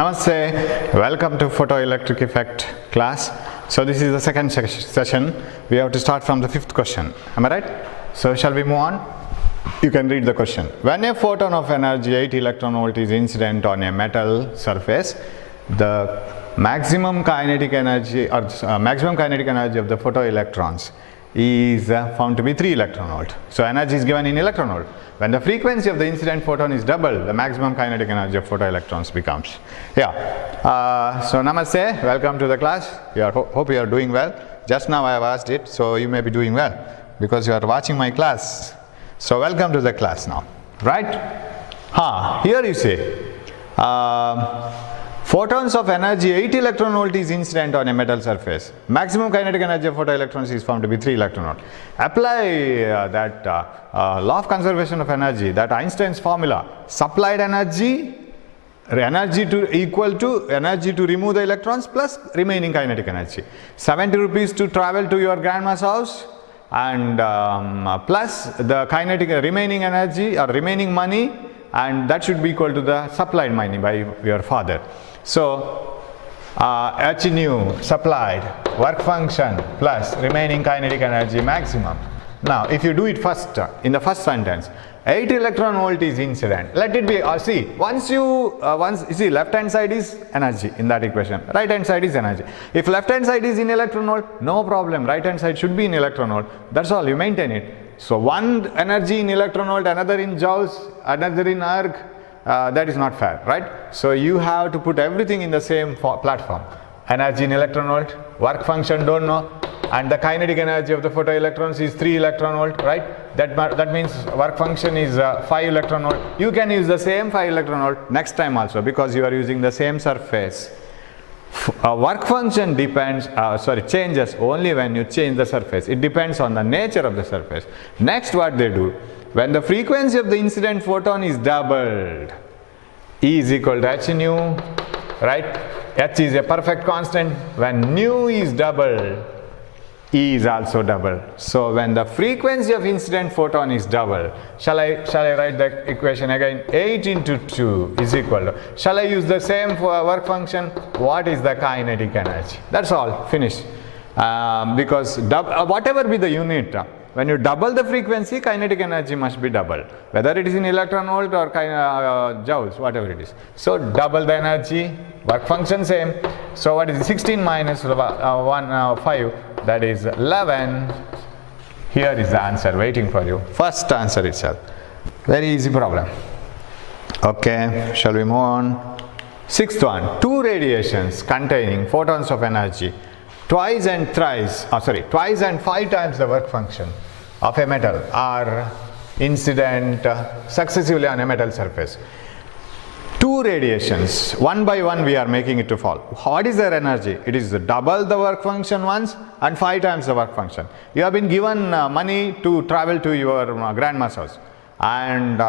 Namaste, welcome to Photoelectric effect class. So this is the second session. We have to start from the fifth question. Am I right? So shall we move on? You can read the question. When a photon of energy 8 electron volt is incident on a metal surface, the maximum kinetic energy of the photoelectrons is found to be 3 electron volt. So energy is given in electron volt. When the frequency of the incident photon is double, the maximum kinetic energy of photoelectrons becomes. So namaste, welcome to the class. Hope you are doing well. Just now I have asked it, so you may be doing well because you are watching my class. So welcome to the class now, right? Here you say photons of energy 8 electron volt is incident on a metal surface. Maximum kinetic energy of photoelectrons is found to be 3 electron volt. Apply that law of conservation of energy, that Einstein's formula. Supplied energy equal to energy to remove the electrons plus remaining kinetic energy. 70 rupees to travel to your grandma's house and plus the kinetic remaining energy or remaining money, and that should be equal to the supplied money by your father. So H nu supplied work function plus remaining kinetic energy maximum. Now if you do it first in the first sentence, 8 electron volt is incident. Let it be, see, once you see, left hand side is energy in that equation, right hand side is energy. If left hand side is in electron volt, no problem, right hand side should be in electron volt. That's all, you maintain it. So one energy in electron volt, another in joules, another in erg, that is not fair, right? So you have to put everything in the same platform. Energy in electron volt, work function don't know, and the kinetic energy of the photoelectrons is 3 electron volt, right? That means work function is 5 electron volt. You can use the same 5 electron volt next time also because you are using the same surface. Work function changes only when you change the surface. It depends on the nature of the surface. Next, what they do, when the frequency of the incident photon is doubled, E is equal to H nu, right? H is a perfect constant. When nu is doubled, E is also double. So when the frequency of incident photon is double, shall I write the equation again? 8 into 2 is equal to, shall I use the same work function? What is the kinetic energy? That's all, finish. Because whatever be the unit, when you double the frequency, kinetic energy must be double. Whether it is in electron volt or joules, whatever it is. So double the energy, work function same. So what is it? 16 minus 5, that is 11. Here is the answer waiting for you. First answer itself. Very easy problem. Okay, shall we move on? Sixth one, two radiations containing photons of energy twice and 5 times the work function of a metal are incident successively on a metal surface. Two radiations, one by one we are making it to fall. What is their energy? It is double the work function once and 5 times the work function. You have been given money to travel to your grandma's house, and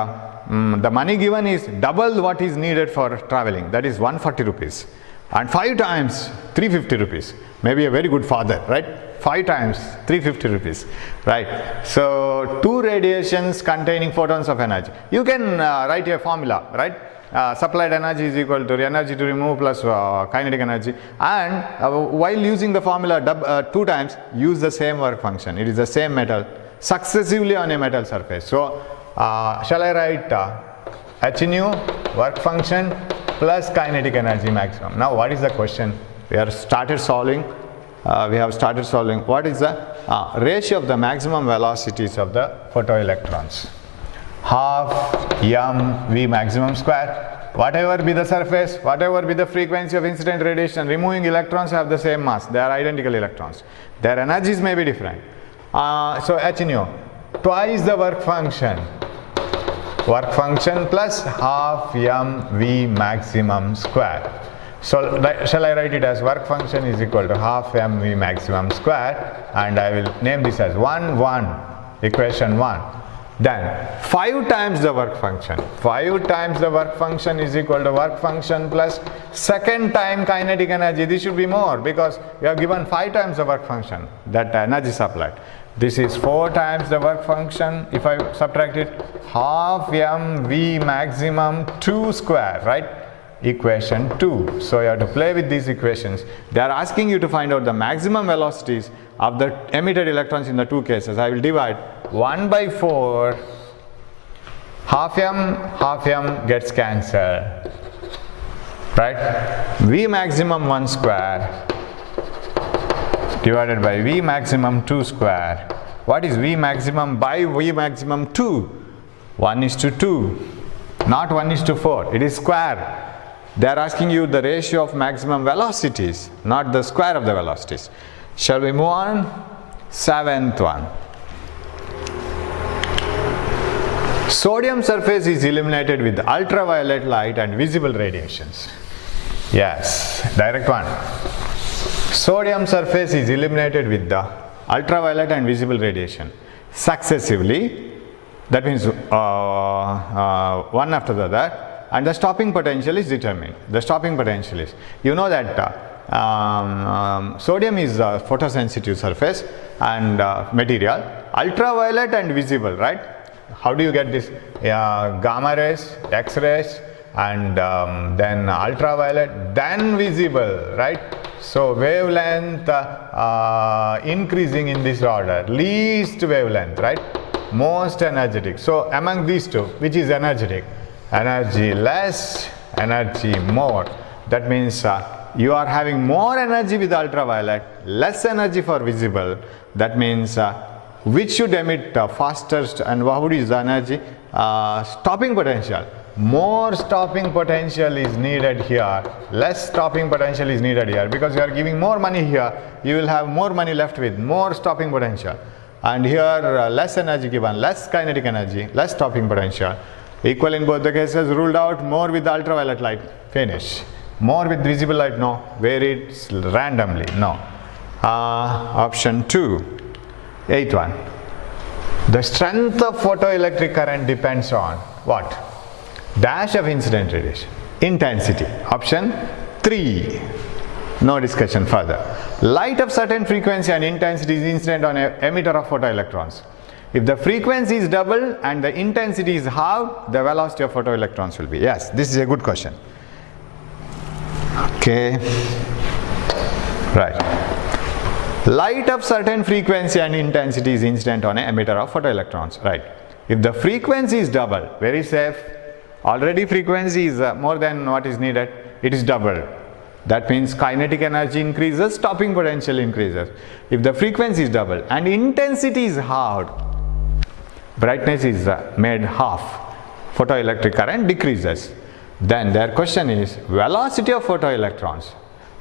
the money given is double what is needed for traveling, that is 140 rupees, and 5 times 350 rupees. Maybe a very good father, right? 5 times 350 rupees, right? So two radiations containing photons of energy. You can write a formula, right? Supplied energy is equal to energy to remove plus kinetic energy, and while using the formula 2 times, use the same work function. It is the same metal successively on a metal surface. So shall I write H nu work function plus kinetic energy maximum? Now what is the question? We have started solving. What is the ratio of the maximum velocities of the photoelectrons? Half m v maximum square. Whatever be the surface, whatever be the frequency of incident radiation, removing electrons have the same mass. They are identical electrons. Their energies may be different. So H nu twice the work function plus half m v maximum square. So shall I write it as work function is equal to half m v maximum square, and I will name this as 1 equation 1. Then 5 times the work function. 5 times the work function is equal to work function plus second time kinetic energy. This should be more because you have given 5 times the work function, that energy supplied. This is 4 times the work function. If I subtract it, half m v maximum 2 square, right? equation 2. So you have to play with these equations. They are asking you to find out the maximum velocities of the emitted electrons in the two cases. I will divide 1 by 4, half m gets cancelled, right? V maximum 1 square divided by V maximum 2 square. What is V maximum by V maximum 2? 1:2, not 1:4, it is square. They are asking you the ratio of maximum velocities, not the square of the velocities. Shall we move on? 7th one. Sodium surface is illuminated with ultraviolet light and visible radiations. Yes, direct one. Sodium surface is illuminated with the ultraviolet and visible radiation successively. That means one after the other, and the stopping potential is determined. The stopping potential is, you know that sodium is a photosensitive surface and material, ultraviolet and visible, right? How do you get this? Gamma rays, X rays, and then ultraviolet, then visible, right? So wavelength increasing in this order, least wavelength, right? Most energetic. So among these two, which is energetic? Energy less, energy more. That means you are having more energy with ultraviolet, less energy for visible. That means which should emit fastest, and what is the energy? Stopping potential. More stopping potential is needed here, less stopping potential is needed here, because you are giving more money here, you will have more money left with more stopping potential. And here less energy given, less kinetic energy, less stopping potential. Equal in both the cases, ruled out. More with ultraviolet light, finish. More with visible light, no. Varied randomly, no. Option 2. 8th one. The strength of photoelectric current depends on what? Dash of incident radiation. Intensity. Option 3. No discussion further. Light of certain frequency and intensity is incident on an emitter of photoelectrons. If the frequency is double and the intensity is half, the velocity of photoelectrons will be. Yes, this is a good question. Okay. Right. Light of certain frequency and intensity is incident on an emitter of photoelectrons. Right. If the frequency is double, very safe. Already frequency is more than what is needed. It is doubled. That means kinetic energy increases, stopping potential increases. If the frequency is double and intensity is halved, brightness is made half, photoelectric current decreases. Then their question is, velocity of photoelectrons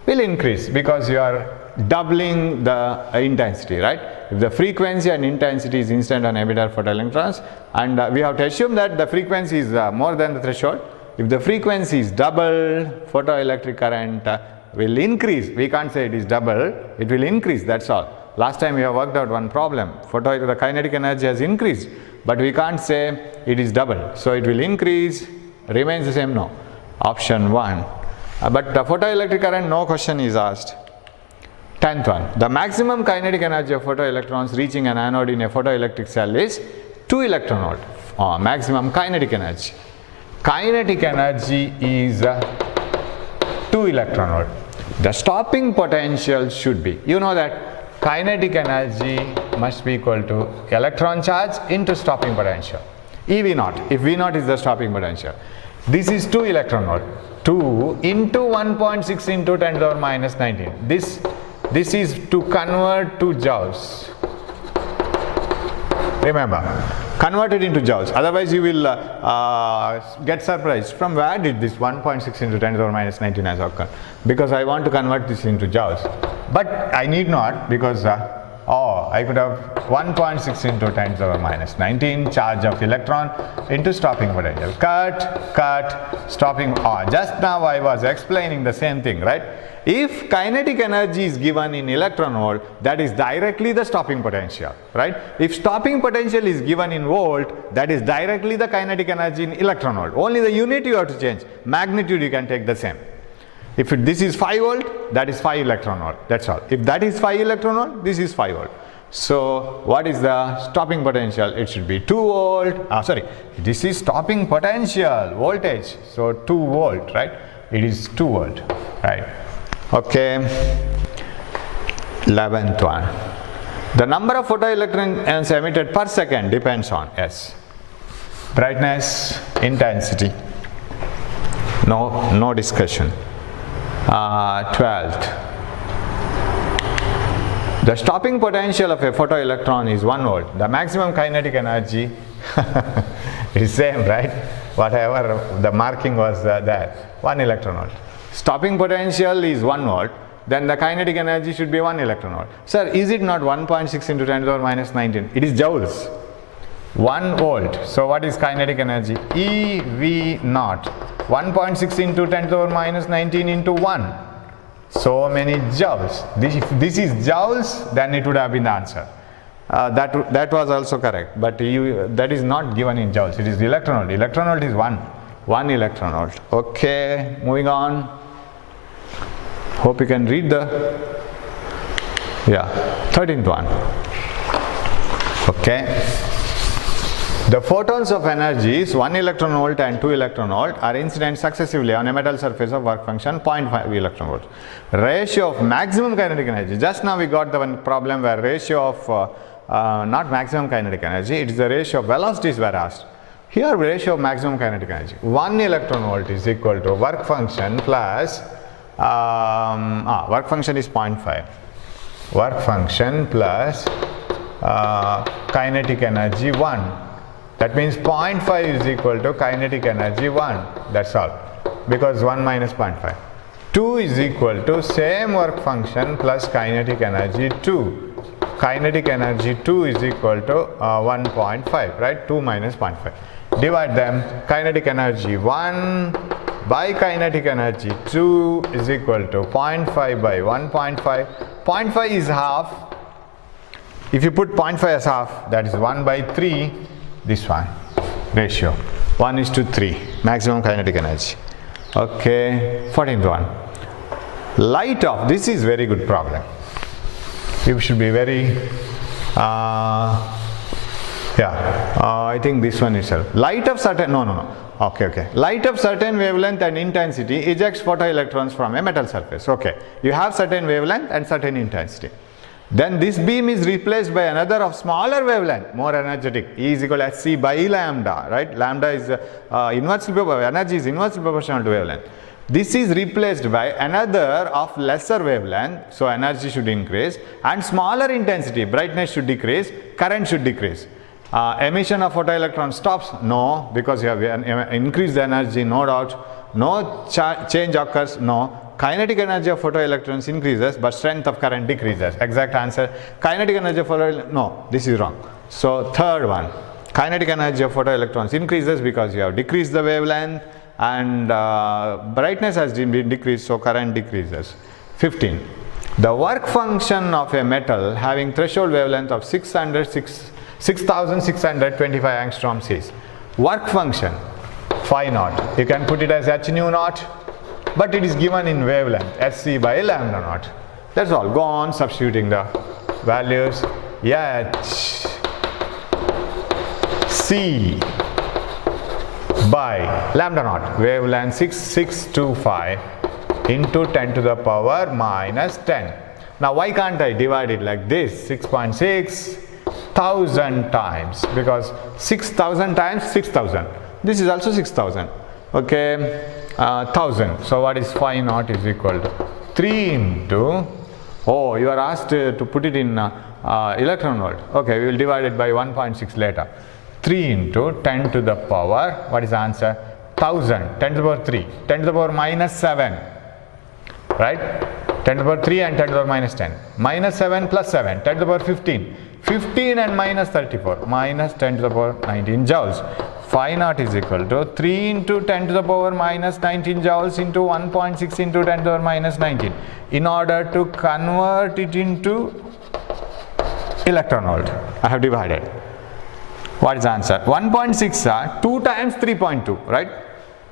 will increase because you are doubling the intensity, right? If the frequency and intensity is incident on emitter photoelectrons, and we have to assume that the frequency is more than the threshold. If the frequency is double, photoelectric current will increase. We can't say it is double, it will increase, that's all. Last time we have worked out one problem. The kinetic energy has increased, but we can't say it is double. So it will increase, remains the same, no. Option 1. But the photoelectric current, no question is asked. 10th one. The maximum kinetic energy of photoelectrons reaching an anode in a photoelectric cell is 2 electron volt. Maximum kinetic energy. Kinetic energy is 2 electron volt. The stopping potential should be, you know that kinetic energy must be equal to electron charge into stopping potential, EV naught, if V naught is the stopping potential. This is 2 electron volt. 2 into 1.6 into 10 to the power minus 19. This is to convert to joules. Remember, convert it into joules, otherwise you will get surprised. From where did this 1.6 into 10 to the power minus 19 has occurred? Because I want to convert this into joules. But I need not, because I could have 1.6 into 10 to the power minus 19 charge of electron into stopping potential. Cut, stopping. Just now I was explaining the same thing, right? If kinetic energy is given in electron volt, that is directly the stopping potential, right? If stopping potential is given in volt, that is directly the kinetic energy in electron volt. Only the unit you have to change. Magnitude you can take the same. If this is 5 volt, that is 5 electron volt. That's all. If that is 5 electron volt, this is 5 volt. So what is the stopping potential? It should be 2 volt. This is stopping potential voltage. So 2 volt, right? it is 2 volt, right? Okay. 11th one. The number of photoelectrons emitted per second depends on S. Brightness, intensity. No discussion. 12th. The stopping potential of a photoelectron is 1 volt. The maximum kinetic energy is same, right? Whatever the marking was there, 1 electron volt. Stopping potential is 1 volt. Then the kinetic energy should be 1 electron volt. Sir, is it not 1.6 into 10 to the power minus 19? It is joules. 1 volt. So what is kinetic energy? EV naught. 1.6 into 10 to the power minus 19 into 1. So many joules. If this is joules, then it would have been the answer. That was also correct. But that is not given in joules. It is electron volt. Electron volt is 1 electron volt. Okay, moving on. Hope you can read the 13th one. Okay. The photons of energy is 1 electron volt and 2 electron volt are incident successively on a metal surface of work function 0.5 electron volt. Ratio of maximum kinetic energy. Just now we got the one problem where ratio of not maximum kinetic energy, it is the ratio of velocities were asked. Here ratio of maximum kinetic energy. 1 electron volt is equal to work function plus work function is 0.5. Work function plus kinetic energy 1. That means 0.5 is equal to kinetic energy 1. That's all. Because 1 minus 0.5. 2 is equal to same work function plus kinetic energy 2. Kinetic energy 2 is equal to 1.5, right? 2 minus 0.5. Divide them. Kinetic energy 1 by kinetic energy 2 is equal to 0.5 by 1.5. 0.5 is half. If you put 0.5 as half, that is 1 by 3. This one, ratio 1:3, maximum kinetic energy. Okay, 14th one. Light of, this is very good problem. You should be very, I think this one itself. Light of certain, okay. Light of certain wavelength and intensity ejects photoelectrons from a metal surface. Okay, you have certain wavelength and certain intensity. Then this beam is replaced by another of smaller wavelength, more energetic. E is equal to Hc by lambda, right? Lambda is energy is inversely proportional to wavelength. This is replaced by another of lesser wavelength, so energy should increase, and smaller intensity, brightness should decrease, current should decrease. Emission of photoelectron stops? No, because you have increased the energy, no doubt. No change occurs? No. Kinetic energy of photoelectrons increases, but strength of current decreases. Exact answer. Kinetic energy of photoelectrons, no, this is wrong. So third one, kinetic energy of photoelectrons increases because you have decreased the wavelength and brightness has been decreased, so current decreases. 15. The work function of a metal having threshold wavelength of 6625 angstroms is work function phi naught. You can put it as h nu naught. But it is given in wavelength, Hc by lambda naught. That's all. Go on substituting the values. H C by lambda naught, wavelength 6625 into 10 to the power minus 10. Now why can't I divide it like this? 6.6 thousand times, because 6,000 times 6,000. This is also 6,000. Okay. 1000. So what is phi naught is equal to 3 into, you are asked to put it in electron volt. Okay, we will divide it by 1.6 later. 3 into 10 to the power, what is the answer? 1000, 10 to the power 3, 10 to the power minus 7, right? 10 to the power 3 and 10 to the power minus 10. Minus 7 plus 7, 10 to the power 15. 15 and minus 34, minus 10 to the power 19 joules. Phi naught is equal to 3 into 10 to the power minus 19 joules into 1.6 into 10 to the power minus 19. In order to convert it into electron volt, I have divided. What is the answer? 1.6 are 2 times 3.2, right?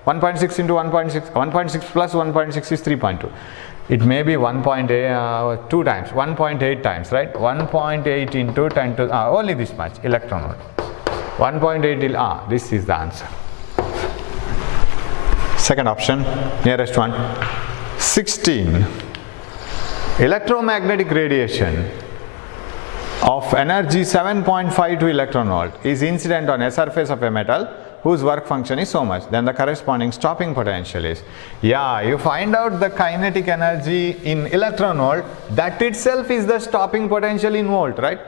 1.6 into 1.6, 1.6 plus 1.6 is 3.2. It may be 1.8, 2 times, 1.8 times, right? 1.8 into 10 to, only this much, electron volt. 1.8, this is the answer. Second option, nearest one. 16. Electromagnetic radiation of energy 7.52 electron volt is incident on a surface of a metal whose work function is so much. Then the corresponding stopping potential is. Yeah, you find out the kinetic energy in electron volt, that itself is the stopping potential in volt, right?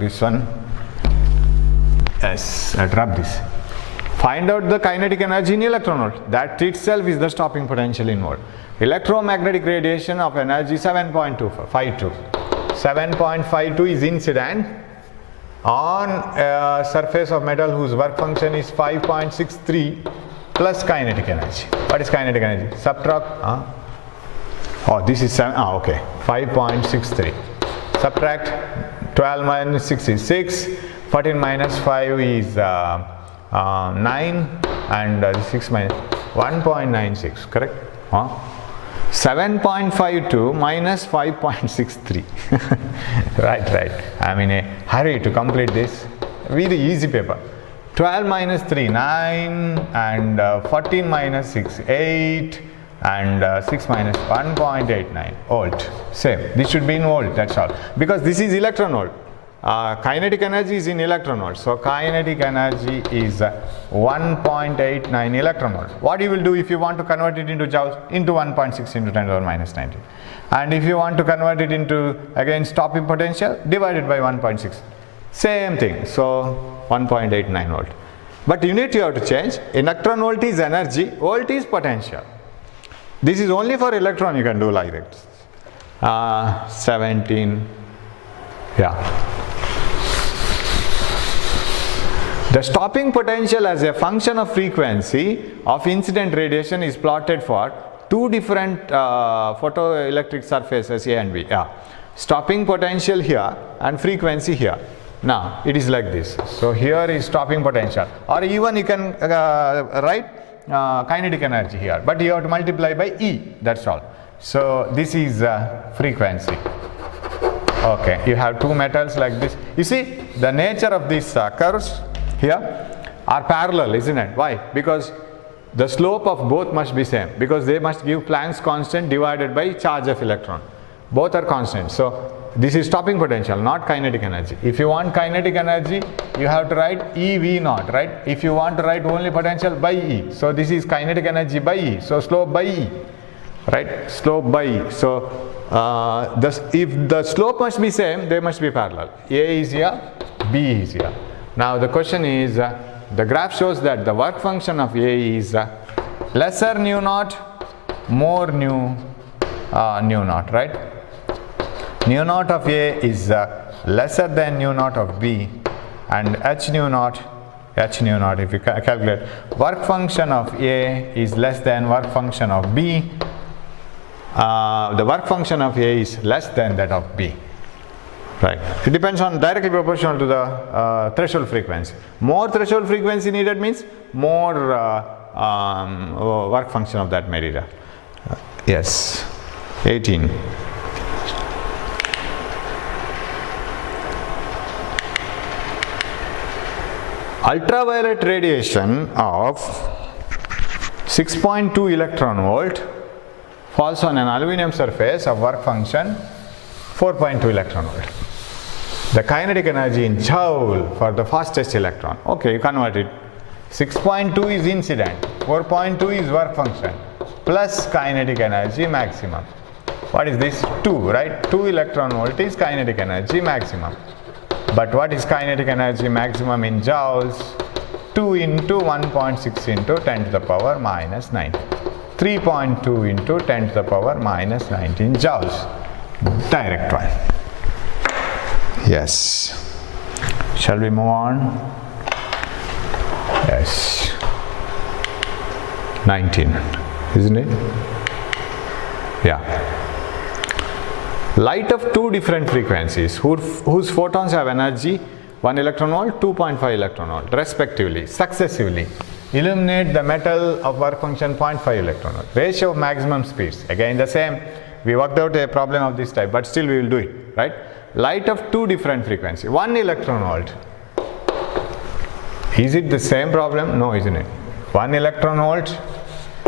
This one. Yes, I dropped this. Find out the kinetic energy in electron volt, that itself is the stopping potential in volt. Electromagnetic radiation of energy 7.52. 7.52 is incident on a surface of metal whose work function is 5.63 plus kinetic energy. What is kinetic energy? Subtract. Oh, this is 7. Okay. 5.63. Subtract 12 minus 6 is 6. 14 minus 5 is 9. And 6 minus 1.96. Correct? 7.52 minus 5.63. right. I'm in a hurry to complete this. Very easy paper. 12 minus 3, 9, and 14 minus 6, 8, and 6 minus 1.89 volt. Same. This should be in volt, that's all. Because this is electron volt. Kinetic energy is in electron volt. So kinetic energy is 1.89 electron volt. What you will do if you want to convert it into joules? Into 1.6 into 10 to the power minus 19. And if you want to convert it into, again, stopping potential, divided by 1.6. Same thing. So 1.89 volt. But unit you have to change. Electron volt is energy, volt is potential. This is only for electron you can do like that. 17. Yeah. The stopping potential as a function of frequency of incident radiation is plotted for two different photoelectric surfaces A and B. Yeah. Stopping potential here and frequency here. Now it is like this. So here is stopping potential, or even you can write kinetic energy here, but you have to multiply by E, that's all. So this is frequency. Okay, you have two metals like this. You see the nature of these curves here are parallel, isn't it? Why? Because the slope of both must be same, because they must give Planck's constant divided by charge of electron. Both are constant. So this is stopping potential, not kinetic energy. If you want kinetic energy, you have to write EV naught, right? If you want to write only potential, by E. So this is kinetic energy by E. So slope by E, right? Slope by E. So if the slope must be same, they must be parallel. A is here, B is here. Now the question is, the graph shows that the work function of A is lesser nu naught, more nu naught, right? Nu naught of A is lesser than nu naught of B, and h nu naught, if you calculate, work function of A is less than work function of B. The work function of A is less than that of B. Right. It depends on directly proportional to the threshold frequency. More threshold frequency needed means more work function of that material. Yes. 18. Ultraviolet radiation of 6.2 electron volt falls on an aluminum surface of work function 4.2 electron volt. The kinetic energy in joule for the fastest electron. Okay, you convert it. 6.2 is incident, 4.2 is work function, plus kinetic energy maximum. What is this? 2, right? 2 electron volt is kinetic energy maximum. But what is kinetic energy maximum in joules? 2 into 1.6 into 10 to the power minus 9. 3.2 into 10 to the power minus 19 joules. Direct one. Yes. Shall we move on? Yes. 19, isn't it? Yeah. Light of two different frequencies whose photons have energy 1 electron volt, 2.5 electron volt respectively, successively illuminate the metal of work function 0.5 electron volt. Ratio of maximum speeds, again the same. We worked out a problem of this type, but still we will do it, right? Light of two different frequencies, 1 electron volt. Is it the same problem? No, isn't it? 1 electron volt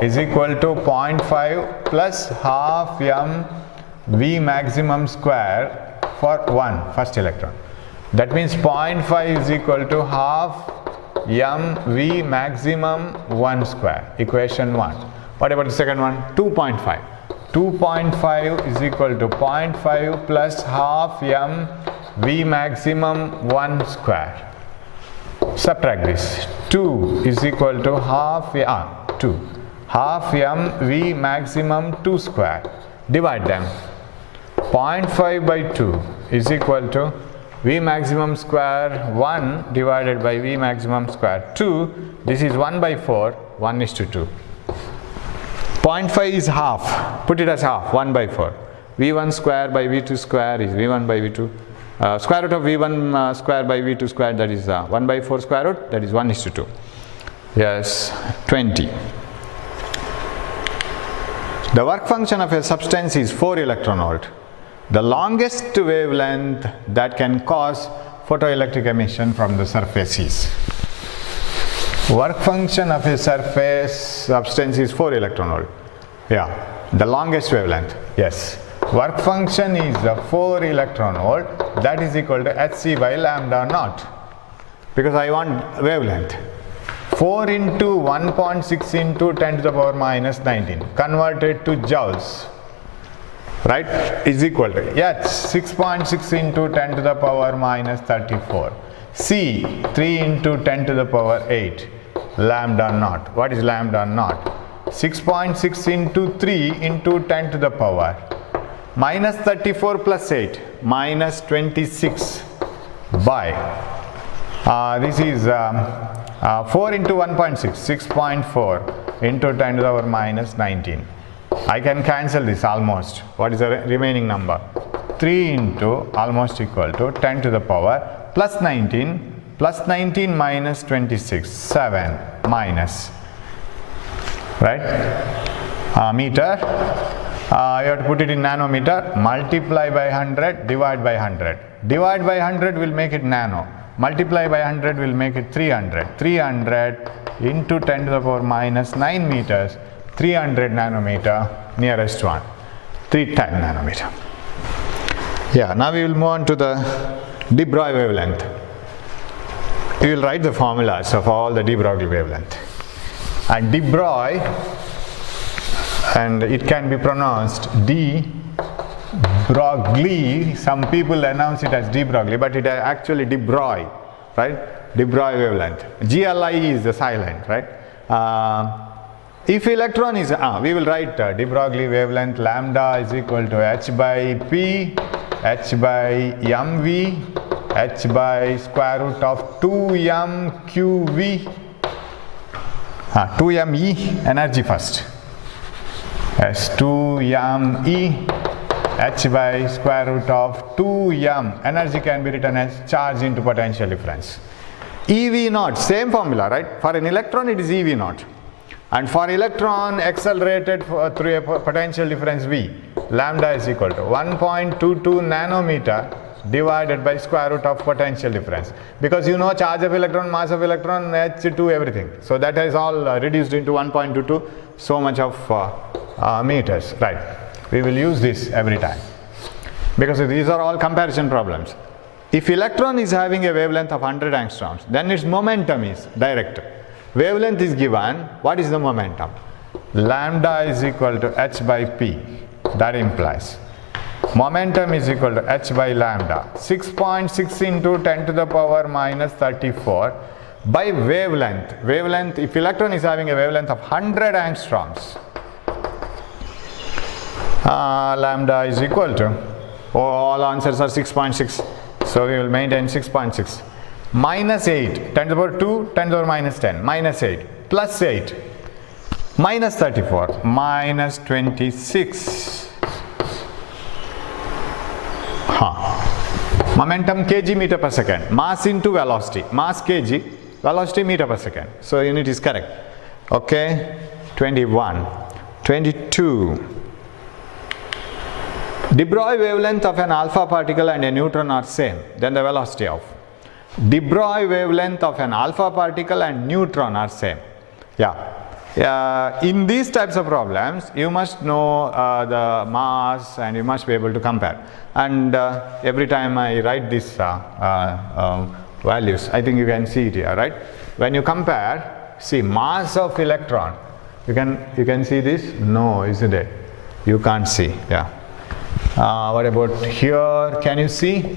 is equal to 0.5 plus half m v maximum square for first electron. That means 0.5 is equal to half m v maximum 1 square, equation 1. What about the second one? 2.5. 2.5 is equal to 0.5 plus half m v maximum 1 square. Subtract this. 2 is equal to half m v maximum 2 square. Divide them. 0.5 by 2 is equal to v maximum square 1 divided by v maximum square 2. This is 1 by 4, 1 is to 2. 0.5 is half, put it as half, 1 by 4. v1 square by v2 square is v1 by v2. Square root of v1 square by v2 square, that is 1 by 4 square root, that is 1 is to 2. Yes, 20. The work function of a substance is 4 electron volt. The longest wavelength that can cause photoelectric emission from the surface is. Work function of a substance is 4 electron volt. Yeah, the longest wavelength. Yes. Work function is 4 electron volt, that is equal to Hc by lambda naught. Because I want wavelength. 4 into 1.6 into 10 to the power minus 19 converted to joules, right, is equal to H 6.6 into 10 to the power minus 34. C 3 into 10 to the power 8 lambda naught. What is lambda naught? 6.6 into 3 into 10 to the power minus 34 plus 8 minus 26 by this is 4 into 1.6, 6.4 into 10 to the power minus 19. I can cancel this almost. What is the remaining number? 3 into almost equal to 10 to the power plus 19 minus 26, 7 minus, right, meter. You have to put it in nanometer, multiply by 100, divide by 100. Divide by 100 will make it nano. Multiply by 100 will make it 300. 300 into 10 to the power minus 9 meters, 300 nanometer, nearest one, 3 times nanometer. Yeah, now we will move on to the de Broglie wavelength. We will write the formulas of all the de Broglie wavelength. And de Broglie, and it can be pronounced de Broglie. Some people announce it as de Broglie, but it is actually de Broglie, right? De Broglie wavelength. GLI is the silent, right? If electron is, we will write de Broglie wavelength lambda is equal to h by p, h by mv, h by square root of 2mqv, 2me, energy first. As 2me, h by square root of 2m, energy can be written as charge into potential difference. EV naught, same formula, right? For an electron it is EV naught. And for electron accelerated through a potential difference V, lambda is equal to 1.22 nanometer divided by square root of potential difference. Because you know charge of electron, mass of electron, H2, everything. So that is all reduced into 1.22, so much of meters, right? We will use this every time. Because these are all comparison problems. If electron is having a wavelength of 100 angstroms, then its momentum is direct. Wavelength is given, what is the momentum? Lambda is equal to h by p. That implies momentum is equal to h by lambda. 6.6 into 10 to the power minus 34 by wavelength. Wavelength, if electron is having a wavelength of 100 angstroms, lambda is equal to, all answers are 6.6. So we will maintain 6.6. Minus 8, 10 to the power 2, 10 to the power minus 10, minus 8, plus 8, minus 34, minus 26. Momentum kg meter per second, mass into velocity, mass kg, velocity meter per second. So unit is correct. Okay, 21, 22. De Broglie wavelength of an alpha particle and a neutron are same, then the velocity of. De Broglie wavelength of an alpha particle and neutron are same. Yeah. In these types of problems, you must know the mass and you must be able to compare. And every time I write these values, I think you can see it here, right? When you compare, see mass of electron, you can see this? No, isn't it? You can't see, yeah. What about here? Can you see?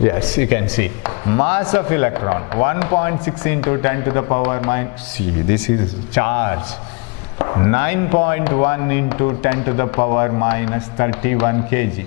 Yes, you can see. Mass of electron 1.6 into 10 to the power minus, see, this is charge. 9.1 into 10 to the power minus 31 kg.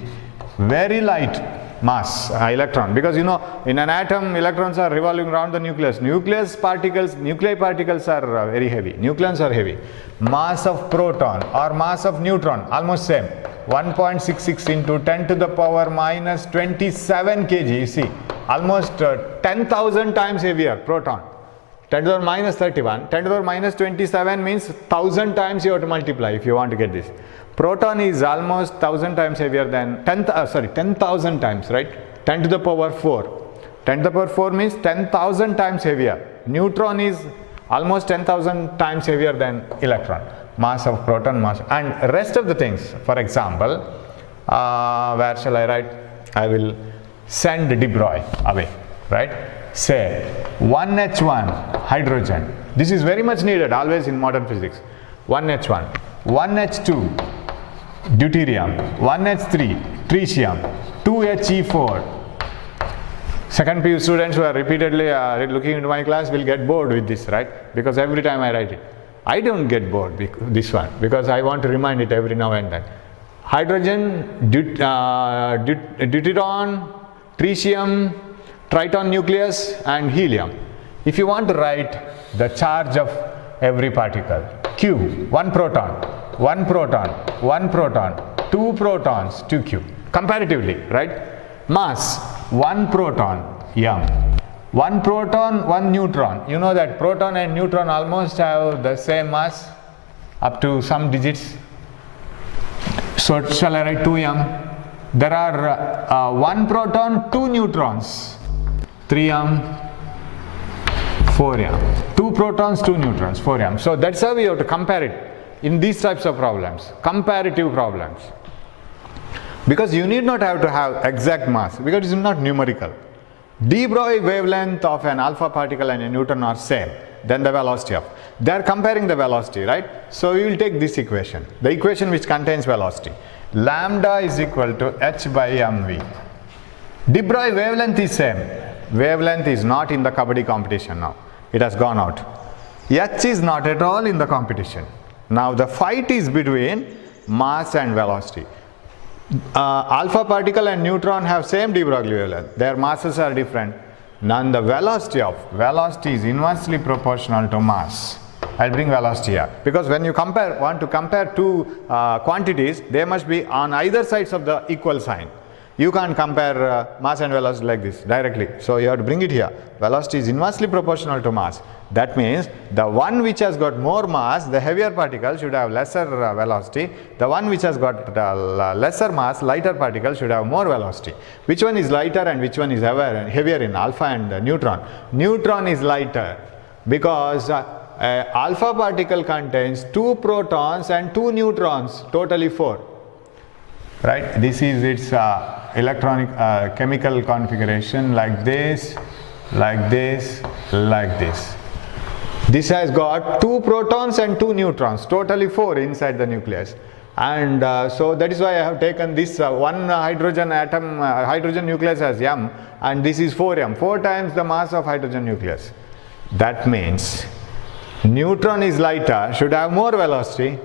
Very light mass, electron, because you know in an atom electrons are revolving around the nucleus. Nuclei particles are very heavy. Nucleons are heavy. Mass of proton or mass of neutron almost same. 1.66 into 10 to the power minus 27 kg. You see, almost 10,000 times heavier proton. 10 to the power minus 31. 10 to the power minus 27 means 1000 times you have to multiply if you want to get this. Proton is almost 1000 times heavier than 10,000 times, right? 10 to the power 4. 10 to the power 4 means 10,000 times heavier. Neutron is almost 10,000 times heavier than electron. Mass of proton, mass, and rest of the things. For example, where shall I write? I will send de Broglie away, right? Say 1H1 hydrogen. This is very much needed always in modern physics. 1H1, 1H2 deuterium, 1H3 tritium, 2He4. Second PU students who are repeatedly looking into my class will get bored with this, right? Because every time I write it. I don't get bored with this one because I want to remind it every now and then. Hydrogen, deuteron, tritium, triton nucleus and helium. If you want to write the charge of every particle, Q, 1 proton, 1 proton, 1 proton, 2 protons, 2Q, comparatively, right? Mass, 1 proton, M. 1 proton, 1 neutron. You know that proton and neutron almost have the same mass up to some digits. So shall I write 2m? There are 1 proton, 2 neutrons, 3m, 4m. 2 protons, 2 neutrons, 4m. So that's how we have to compare it in these types of problems, comparative problems. Because you need not have to have exact mass because it is not numerical. De Broglie wavelength of an alpha particle and a neutron are same, then the velocity of. They are comparing the velocity, right? So we will take this equation, the equation which contains velocity. Lambda is equal to h by mv. De Broglie wavelength is same. Wavelength is not in the kabaddi competition now. It has gone out. H is not at all in the competition. Now the fight is between mass and velocity. Alpha particle and neutron have same de Broglie wavelength. Their masses are different. None the velocity is inversely proportional to mass. I'll bring velocity here because when you want to compare two quantities, they must be on either sides of the equal sign. You can't compare mass and velocity like this directly. So you have to bring it here. Velocity is inversely proportional to mass. That means the one which has got more mass, the heavier particle should have lesser velocity. The one which has got lesser mass, lighter particle should have more velocity. Which one is lighter and which one is heavier in alpha and neutron? Neutron is lighter because alpha particle contains 2 protons and 2 neutrons, totally 4. Right? This is its electronic chemical configuration like this, like this, like this. This has got 2 protons and 2 neutrons, totally 4 inside the nucleus. And so that is why I have taken this one hydrogen atom, hydrogen nucleus as M, and this is 4m, 4 times the mass of hydrogen nucleus. That means neutron is lighter, should have more velocity.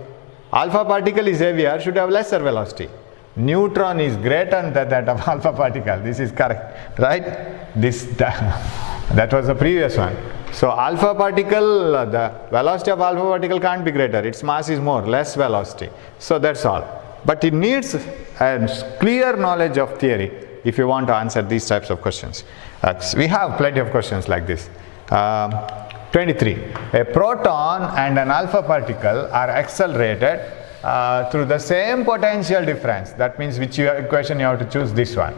Alpha particle is heavier, should have lesser velocity. Neutron is greater than that of alpha particle. This is correct, right? That was the previous one. So alpha particle, the velocity of alpha particle can't be greater. Its mass is more, less velocity. So that's all. But it needs a clear knowledge of theory if you want to answer these types of questions. We have plenty of questions like this. 23. A proton and an alpha particle are accelerated through the same potential difference. That means which equation you have to choose, this one.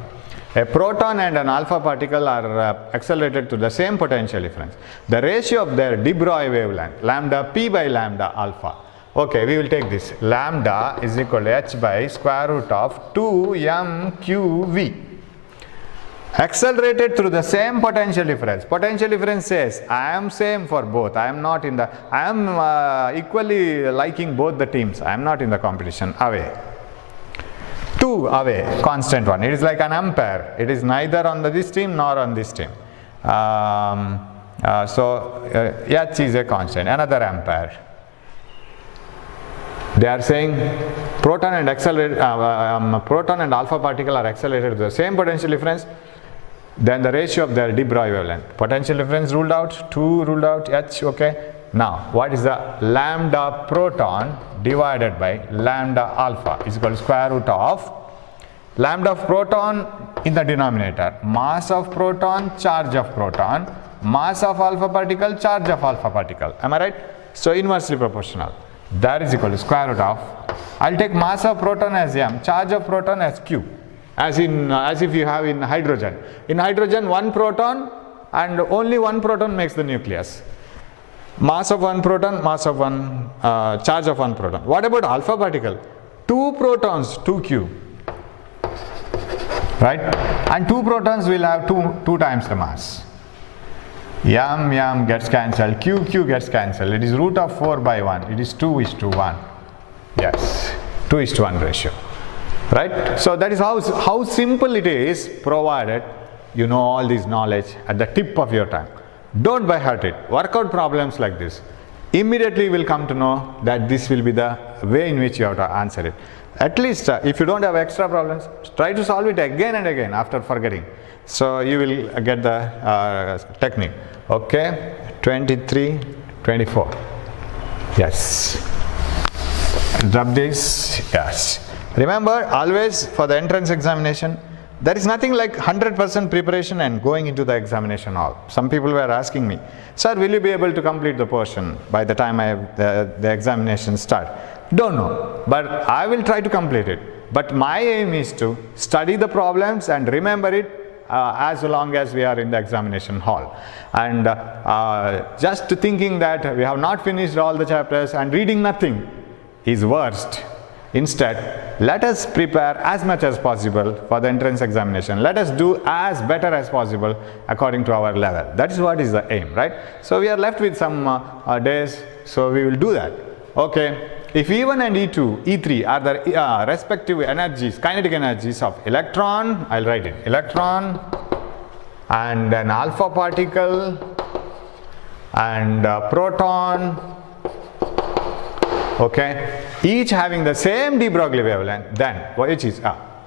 A proton and an alpha particle are accelerated to the same potential difference. The ratio of their de Broglie wavelength, lambda p by lambda alpha. Okay, we will take this. Lambda is equal to h by square root of 2mqv. Accelerated through the same potential difference. Potential difference says I am same for both. I am not in the, I am equally liking both the teams. I am not in the competition. Away. 2 away, constant one. It is like an ampere. It is neither on this team nor on this team. H is a constant, another ampere. They are saying proton and alpha particle are accelerated to the same potential difference. Then the ratio of their de Broglie wavelength. Potential difference ruled out, 2 ruled out, H, okay. Now, what is the lambda proton divided by lambda alpha is equal to square root of lambda of proton in the denominator, mass of proton, charge of proton, mass of alpha particle, charge of alpha particle. Am I right? So, inversely proportional. That is equal to square root of, I will take mass of proton as m, charge of proton as q, as if you have in hydrogen. In hydrogen, one proton and only one proton makes the nucleus. Mass of one proton, mass of one, charge of one proton. What about alpha particle? 2 protons, 2q, right? And 2 protons will have 2 times the mass. M gets cancelled, Q gets cancelled. It is root of 4 by 1. It is 2:1. Yes, 2:1 ratio. Right? So that is how simple it is, provided you know all this knowledge at the tip of your tongue. Don't by heart it. Work out problems like this. Immediately you will come to know that this will be the way in which you have to answer it. At least if you don't have extra problems, try to solve it again and again after forgetting. So you will get the technique. Okay, 23, 24. Yes. Rub this. Yes. Remember, always for the entrance examination, there is nothing like 100% preparation and going into the examination hall. Some people were asking me, sir, will you be able to complete the portion by the time the examination start? Don't know, but I will try to complete it. But my aim is to study the problems and remember it as long as we are in the examination hall. And just thinking that we have not finished all the chapters and reading nothing is worst. Instead, let us prepare as much as possible for the entrance examination. Let us do as better as possible according to our level. That is what is the aim, right? So we are left with some days, so we will do that. Okay. If E1 and E2, E3 are the respective energies, kinetic energies of electron, I'll write it, electron and an alpha particle and proton, okay, each having the same de Broglie wavelength, then which is,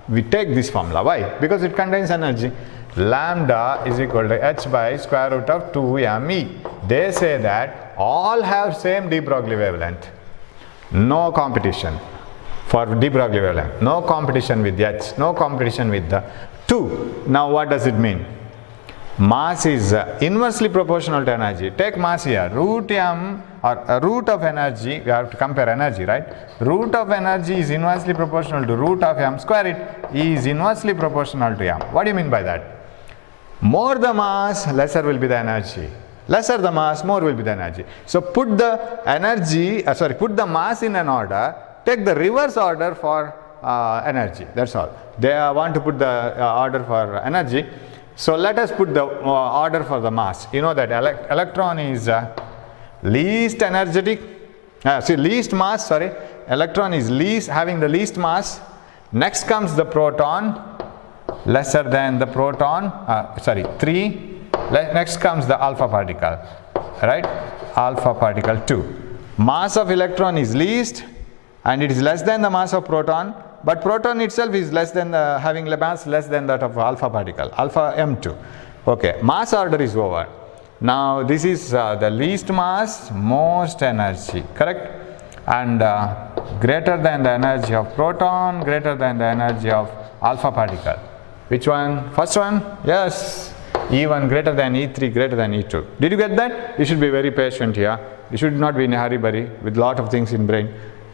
we take this formula. Why? Because it contains energy. Lambda is equal to h by square root of 2me. They say that all have same de Broglie wavelength. No competition for de Broglie wavelength. No competition with h. No competition with the 2. Now what does it mean? Mass is inversely proportional to energy. Take mass here, root m or root of energy, we have to compare energy, right? Root of energy is inversely proportional to root of m, square it, is inversely proportional to m. What do you mean by that? More the mass, lesser will be the energy. Lesser the mass, more will be the energy. So put the energy, put the mass in an order, take the reverse order for energy, that's all. They want to put the order for energy. So let us put the order for the mass. You know that electron is least energetic, least mass, electron is having the least mass. Next comes the proton, lesser than the proton, 3. Next comes the alpha particle, right? Alpha particle 2. Mass of electron is least and it is less than the mass of proton, but proton itself is less than having mass less than that of alpha particle, alpha m2. Okay, mass order is over. Now this is the least mass, most energy, correct? And greater than the energy of proton, greater than the energy of alpha particle. Which one? First one? Yes. E1 greater than E3 greater than E2. Did you get that? You should be very patient here. You should not be in a hurry with lot of things in brain.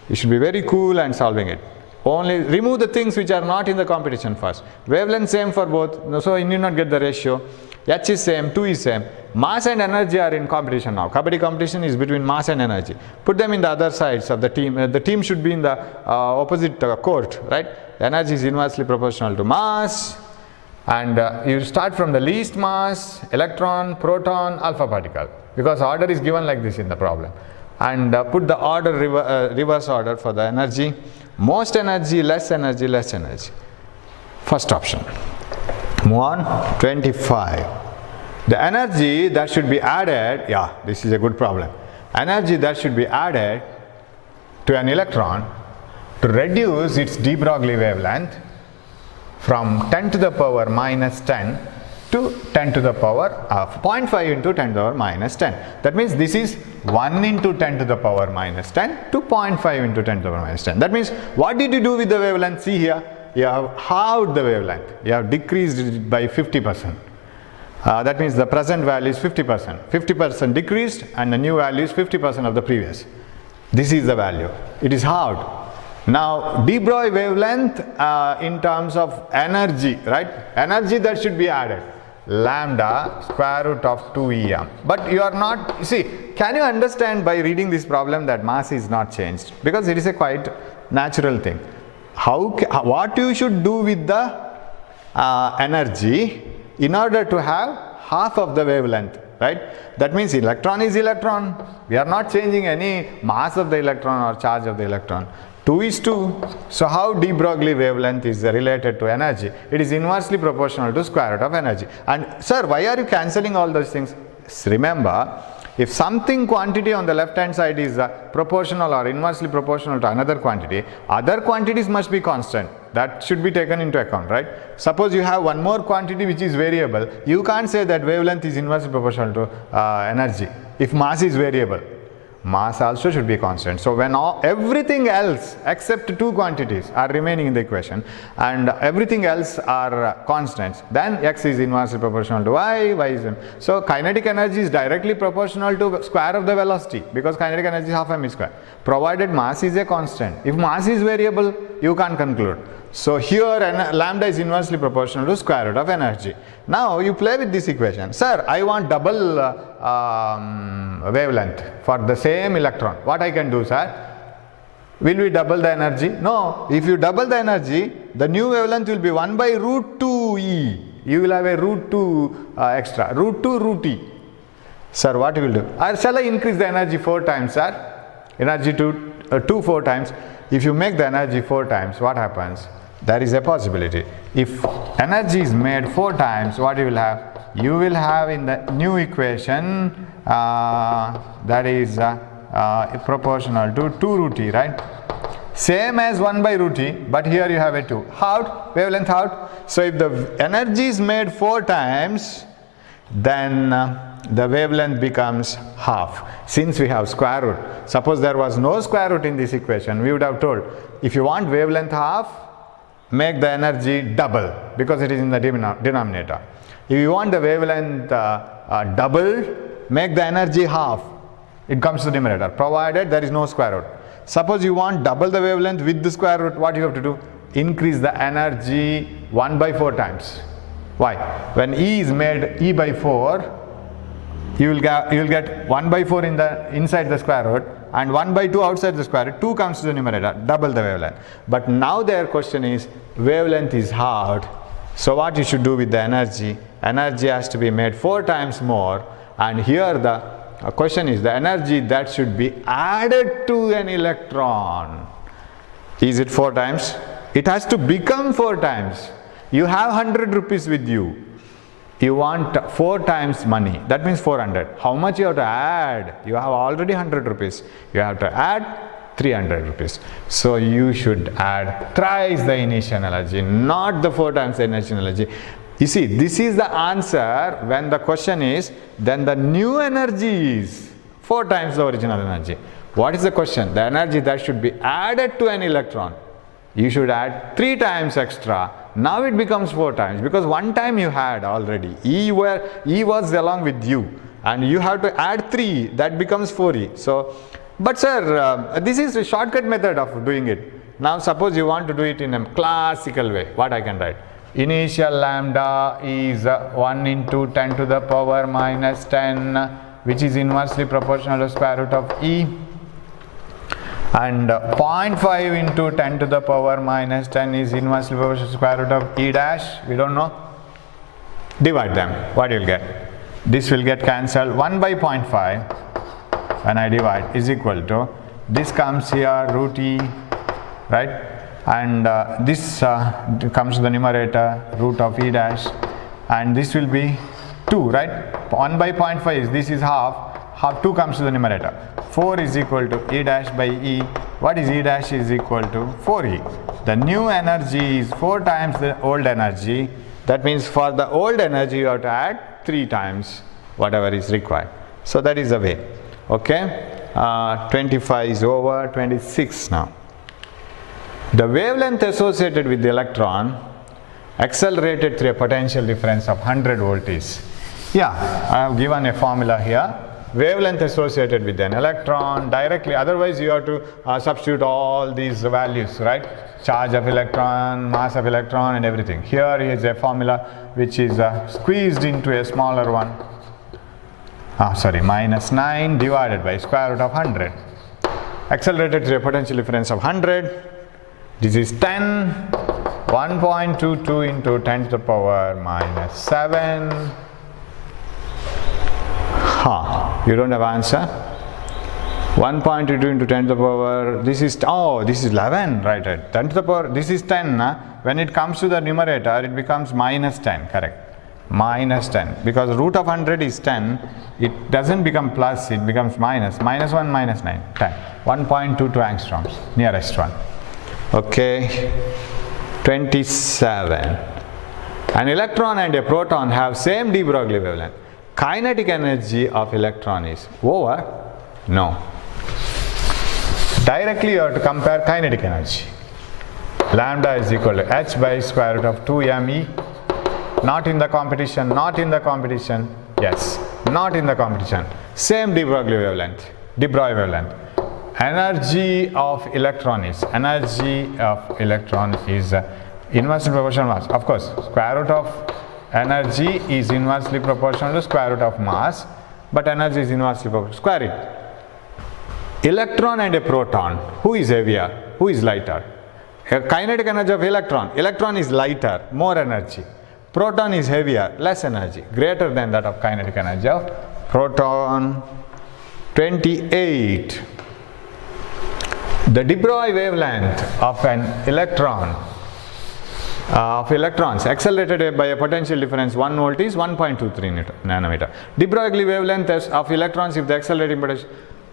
You should be very cool and solving it. Only remove the things which are not in the competition first. Wavelength same for both, so you need not get the ratio. H is same, 2 is same. Mass and energy are in competition now. Kabaddi competition is between mass and energy. Put them in the other sides of the team. The team should be in the opposite court, right? Energy is inversely proportional to mass. And you start from the least mass, electron, proton, alpha particle. Because order is given like this in the problem. And put the order, reverse order for the energy. Most energy, less energy, less energy. First option. Move on. 25. The energy that should be added, yeah, this is a good problem. Energy that should be added to an electron to reduce its de Broglie wavelength from 10 to the power minus 10 to 10 to the power 0.5 into 10 to the power minus 10. That means this is 1 into 10 to the power minus 10 to 0.5 into 10 to the power minus 10. That means what did you do with the wavelength? See here, you have halved the wavelength. You have decreased it by 50%. That means the present value is 50%. 50% decreased and the new value is 50% of the previous. This is the value. It is halved. Now, de Broglie wavelength in terms of energy, right? Energy that should be added. Lambda square root of 2Em. But you are not, you see, can you understand by reading this problem that mass is not changed? Because it is a quite natural thing. What you should do with the energy in order to have half of the wavelength, right? That means electron is electron. We are not changing any mass of the electron or charge of the electron. 2 is 2. So how de Broglie wavelength is related to energy? It is inversely proportional to square root of energy. And sir, why are you cancelling all those things? Remember, if something quantity on the left hand side is proportional or inversely proportional to another quantity, other quantities must be constant. That should be taken into account, right? Suppose you have one more quantity which is variable, you can't say that wavelength is inversely proportional to energy. If mass is variable, mass also should be constant. So when everything else except two quantities are remaining in the equation and everything else are constants, then x is inversely proportional to y, y is so kinetic energy is directly proportional to square of the velocity, because kinetic energy is half m square, provided mass is a constant. If mass is variable, you can't conclude. So here lambda is inversely proportional to square root of energy. Now you play with this equation. Sir, I want double wavelength for the same electron. What I can do, sir? Will we double the energy? No. If you double the energy, the new wavelength will be 1 by root 2 E. You will have a root 2 extra. Root 2 root E. Sir, what you will do? Or shall I increase the energy 4 times, sir? Energy to 4 times. If you make the energy 4 times, what happens? There is a possibility. If energy is made 4 times, what you will have? You will have in the new equation that is proportional to 2 root E, right? Same as 1 by root E, but here you have a 2. Halved, wavelength halved. So if the energy is made 4 times, then the wavelength becomes half. Since we have square root, suppose there was no square root in this equation, we would have told, if you want wavelength half, make the energy double, because it is in the denominator. If you want the wavelength double, make the energy half. It comes to the numerator, provided there is no square root. Suppose you want double the wavelength with the square root, what you have to do? Increase the energy 1 by 4 times. Why? When E is made E by 4, you will get 1 by 4 inside the square root and 1 by 2 outside the square root. 2 comes to the numerator, double the wavelength. But now their question is, wavelength is halved. So what you should do with the energy? Energy has to be made 4 times more, and here the question is the energy that should be added to an electron. Is it 4 times? It has to become 4 times. You have 100 rupees with you. You want 4 times money. That means 400. How much you have to add? You have already 100 rupees. You have to add 300 rupees. So you should add thrice the initial energy, not the 4 times the initial energy. You see, this is the answer when the question is, then the new energy is 4 times the original energy. What is the question? The energy that should be added to an electron. You should add 3 times extra. Now it becomes 4 times, because 1 time you had already. E was along with you, and you have to add 3. That becomes 4E. So, but sir, this is a shortcut method of doing it. Now suppose you want to do it in a classical way. What I can write? Initial lambda is 1 into 10 to the power minus 10, which is inversely proportional to square root of E, and 0.5 into 10 to the power minus 10 is inversely proportional to square root of E dash. We don't know. Divide them. What you'll get? This will get cancelled. 1 by 0.5 when I divide is equal to, this comes here root E, right? And this comes to the numerator, root of E dash, and this will be 2, right? 1 by 0.5 is, this is half, 2 comes to the numerator. 4 is equal to E dash by E. What is E dash? Is equal to 4E. The new energy is 4 times the old energy. That means for the old energy you have to add 3 times whatever is required. So that is the way. Okay, 25 is over, 26 now. The wavelength associated with the electron accelerated through a potential difference of 100 volts. Yeah, I have given a formula here. Wavelength associated with an electron directly, otherwise you have to substitute all these values, right? Charge of electron, mass of electron and everything. Here is a formula which is squeezed into a smaller one. Minus 9 divided by square root of 100. Accelerated through a potential difference of 100. This is 10, 1.22 into 10 to the power minus 7. You don't have answer? 1.22 into 10 to the power, this is 11, right? 10 to the power, this is 10. When it comes to the numerator, it becomes minus 10, correct? Minus 10, because root of 100 is 10, it doesn't become plus, it becomes minus. Minus 1, minus 9, 10. 1.22 angstroms, nearest one. Okay, 27. An electron and a proton have same de Broglie wavelength. Kinetic energy of electron is over? No. Directly you have to compare kinetic energy. Lambda is equal to h by square root of 2me. Not in the competition, not in the competition. Yes, not in the competition. Same de Broglie wavelength, de Broglie wavelength. Energy of electron is inversely proportional mass. Of course, square root of energy is inversely proportional to square root of mass, but energy is inversely proportional. Square it. Electron and a proton, who is heavier, who is lighter? Kinetic energy of electron is lighter, more energy. Proton is heavier, less energy, greater than that of kinetic energy of proton. 28. The de Broglie wavelength of an electron, of electrons accelerated by a potential difference 1 volt is 1.23 nanometer. De Broglie wavelength of electrons, if the accelerating potential,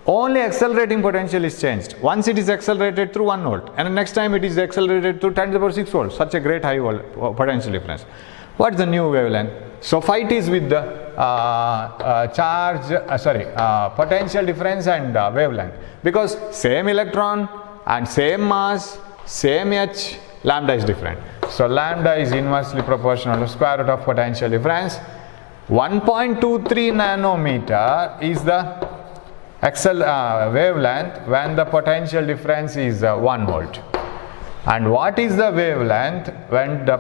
only accelerating potential is changed. Once it is accelerated through 1 volt, and the next time it is accelerated to 10 to the power 6 volts, such a great high potential difference. What is the new wavelength? So fight is with the potential difference and wavelength, because same electron and same mass, same h, lambda is different. So lambda is inversely proportional to square root of potential difference. 1.23 nanometer is the wavelength when the potential difference is 1 volt. And what is the wavelength when the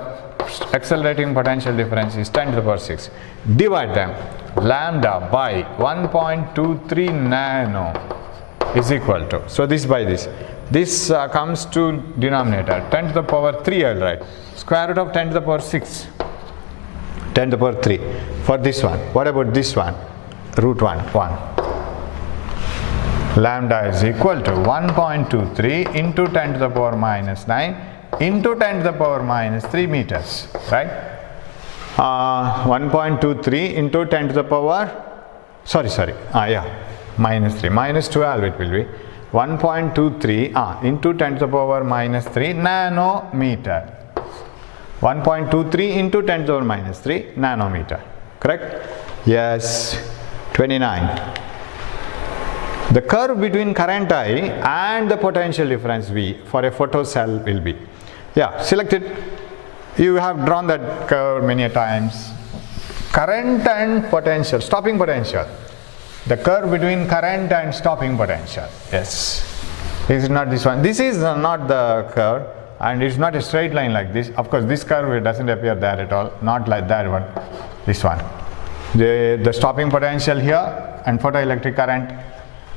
accelerating potential difference is 10 to the power 6? Divide them. Lambda by 1.23 nano is equal to, so this by this. This comes to denominator, 10 to the power 3 I will write. Square root of 10 to the power 6. 10 to the power 3 for this one. What about this one? Root 1. Lambda is equal to 1.23 into 10 to the power minus 9 into 10 to the power minus 3 meters, right? 1.23 into 10 to the power, minus 3, minus 12 it will be. 1.23 into 10 to the power minus 3 nanometer. 1.23 into 10 to the power minus 3 nanometer, correct? Yes. 29. The curve between current I and the potential difference V for a photocell will be, select it. You have drawn that curve many times. Current and potential, stopping potential. The curve between current and stopping potential. Yes. This is not this one. This is not the curve, and it's not a straight line like this. Of course, this curve doesn't appear there at all. Not like that one. This one. The stopping potential here and photoelectric current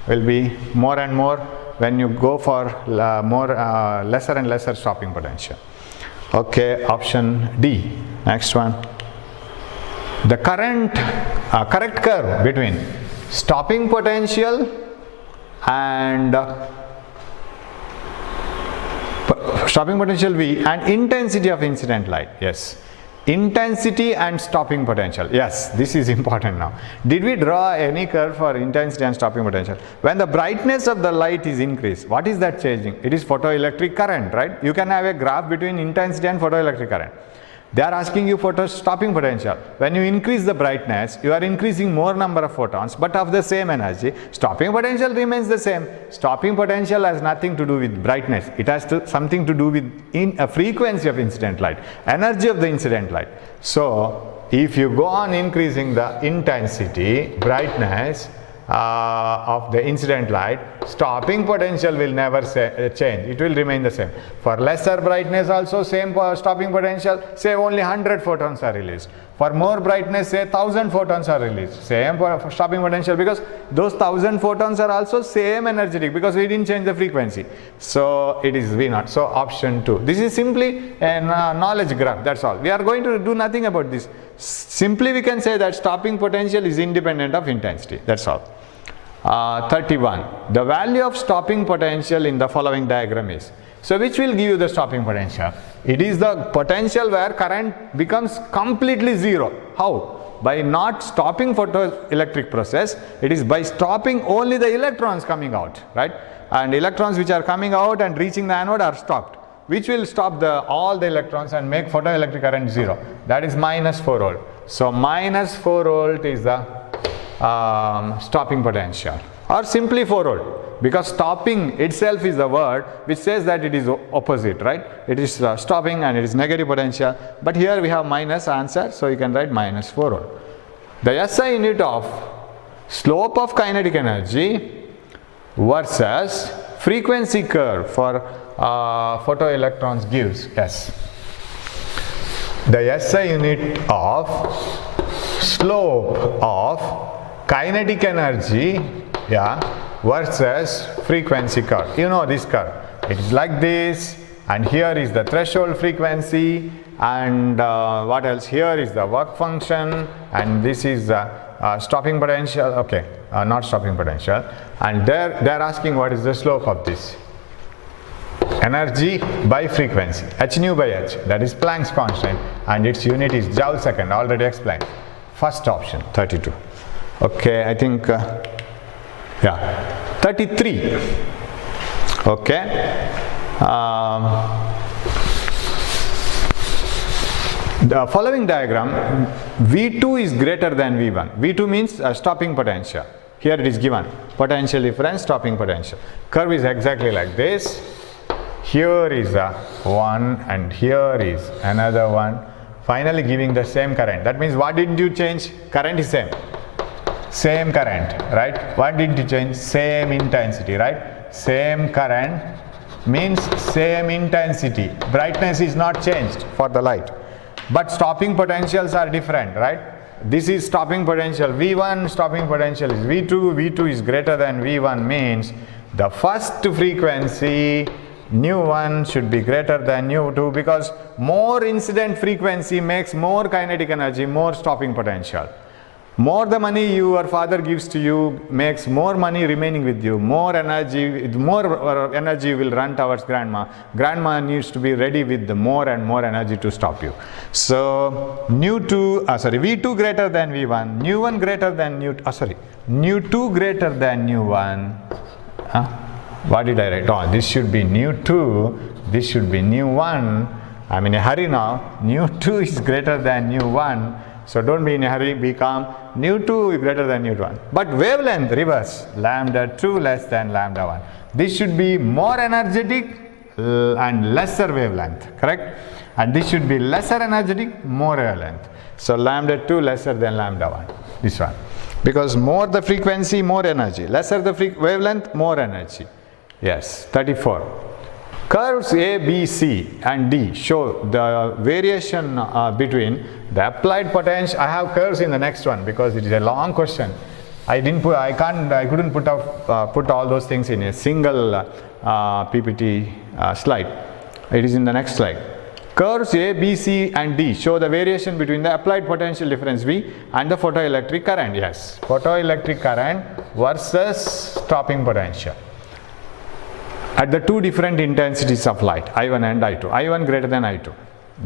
will be more and more when you go for lesser and lesser stopping potential. Okay, option D. Next one. The correct curve between stopping potential and stopping potential V and intensity of incident light. Yes, intensity and stopping potential. Yes, this is important now. Did we draw any curve for intensity and stopping potential? When the brightness of the light is increased, what is that changing? It is photoelectric current, right? You can have a graph between intensity and photoelectric current. They are asking you for stopping potential. When you increase the brightness, you are increasing more number of photons, but of the same energy. Stopping potential remains the same. Stopping potential has nothing to do with brightness. It has something to do with a frequency of incident light, energy of the incident light. So, if you go on increasing the intensity, brightness of the incident light, stopping potential will never change. It will remain the same. For lesser brightness also same stopping potential, say only 100 photons are released. For more brightness, say 1000 photons are released. Same for stopping potential, because those 1000 photons are also same energetic, because we didn't change the frequency. So it is V0. So option 2. This is simply a knowledge graph, that's all. We are going to do nothing about this. Simply we can say that stopping potential is independent of intensity, that's all. 31. The value of stopping potential in the following diagram is. So which will give you the stopping potential? It is the potential where current becomes completely zero. How? By not stopping photoelectric process, it is by stopping only the electrons coming out, right? And electrons which are coming out and reaching the anode are stopped. Which will stop all the electrons and make photoelectric current zero. That is minus 4 volt. So minus 4 volt is the stopping potential, or simply 4 volt, because stopping itself is the word which says that it is opposite, right? It is stopping and it is negative potential, but here we have minus answer, so you can write minus 4 volt. The SI unit of slope of kinetic energy versus frequency curve for photoelectrons gives, yes, the SI unit of slope of kinetic energy, yeah, versus frequency curve. You know this curve. It is like this, and here is the threshold frequency, and what else? Here is the work function, and this is the stopping potential. Okay, not stopping potential. And they are asking what is the slope of this. Energy by frequency, h nu by h, that is Planck's constant, and its unit is joule second, already explained. First option, 32. Okay, I think, yeah, 33. Okay. The following diagram, V2 is greater than V1. V2 means stopping potential. Here it is given, potential difference, stopping potential. Curve is exactly like this. Here is one, and here is another one, finally giving the same current. That means what did you change? Current is same. Same current, right? What did you change? Same intensity, right? Same current means same intensity. Brightness is not changed for the light, but stopping potentials are different, right? This is stopping potential V1, stopping potential is V2. V2 is greater than V1 means the first frequency nu1 should be greater than nu2, because more incident frequency makes more kinetic energy, more stopping potential. More the money your father gives to you makes more money remaining with you, more energy will run towards grandma. Grandma needs to be ready with the more and more energy to stop you. So V2 greater than V1, nu1 greater than nu2 greater than nu1. What did I write? Oh, this should be nu2, this should be nu1. I'm in a hurry now. nu2 is greater than nu1. So don't be in a hurry, be calm. Nu2 is greater than nu1. But wavelength reverse, lambda2 less than lambda1. This should be more energetic and lesser wavelength, correct? And this should be lesser energetic, more wavelength. So lambda2 lesser than lambda1, this one. Because more the frequency, more energy. Lesser the wavelength, more energy. Yes, 34. Curves A, B, C and D show the variation between the applied potential. I have curves in the next one because it is a long question. I couldn't put all those things in a single PPT slide. It is in the next slide. Curves A, B, C and D show the variation between the applied potential difference V and the photoelectric current. Yes, photoelectric current versus stopping potential at the two different intensities of light, I1 and I2. I1 greater than I2,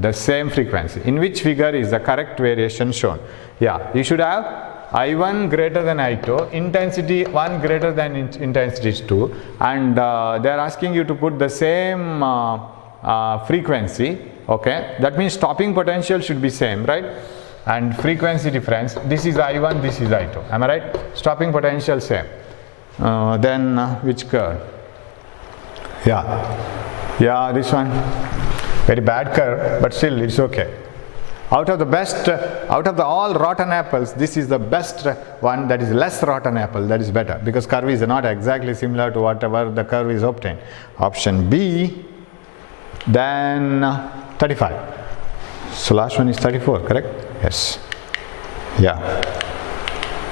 the same frequency. In which figure is the correct variation shown? Yeah, you should have I1 greater than I2, intensity 1 greater than intensity 2, and they are asking you to put the same frequency. Okay, that means stopping potential should be same, right? And frequency difference, this is I1, this is I2. Am I right? Stopping potential same. Then which curve? Yeah, this one. Very bad curve, but still it's okay. Out of the all rotten apples, this is the best one, that is less rotten apple, that is better, because curve is not exactly similar to whatever the curve is obtained. Option B, then 35. So last one is 34, correct? Yes. Yeah.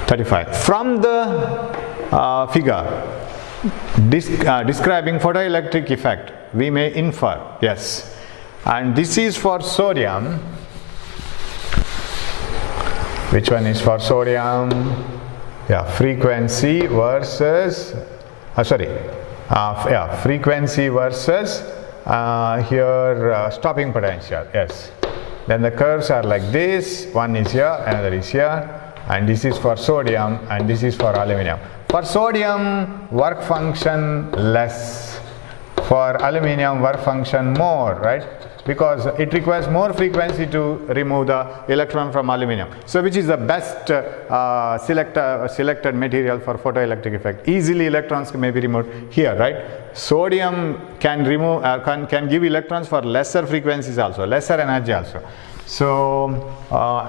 35. From the figure describing photoelectric effect, we may infer, yes. And this is for sodium. Which one is for sodium? Yeah, frequency versus, frequency versus stopping potential, yes. Then the curves are like this, one is here, another is here, and this is for sodium and this is for aluminum. For sodium, work function less. For aluminum, work function more, right? Because it requires more frequency to remove the electron from aluminum. So which is the best selected material for photoelectric effect? Easily electrons may be removed here, right? Sodium can remove, can give electrons for lesser frequencies also, lesser energy also. So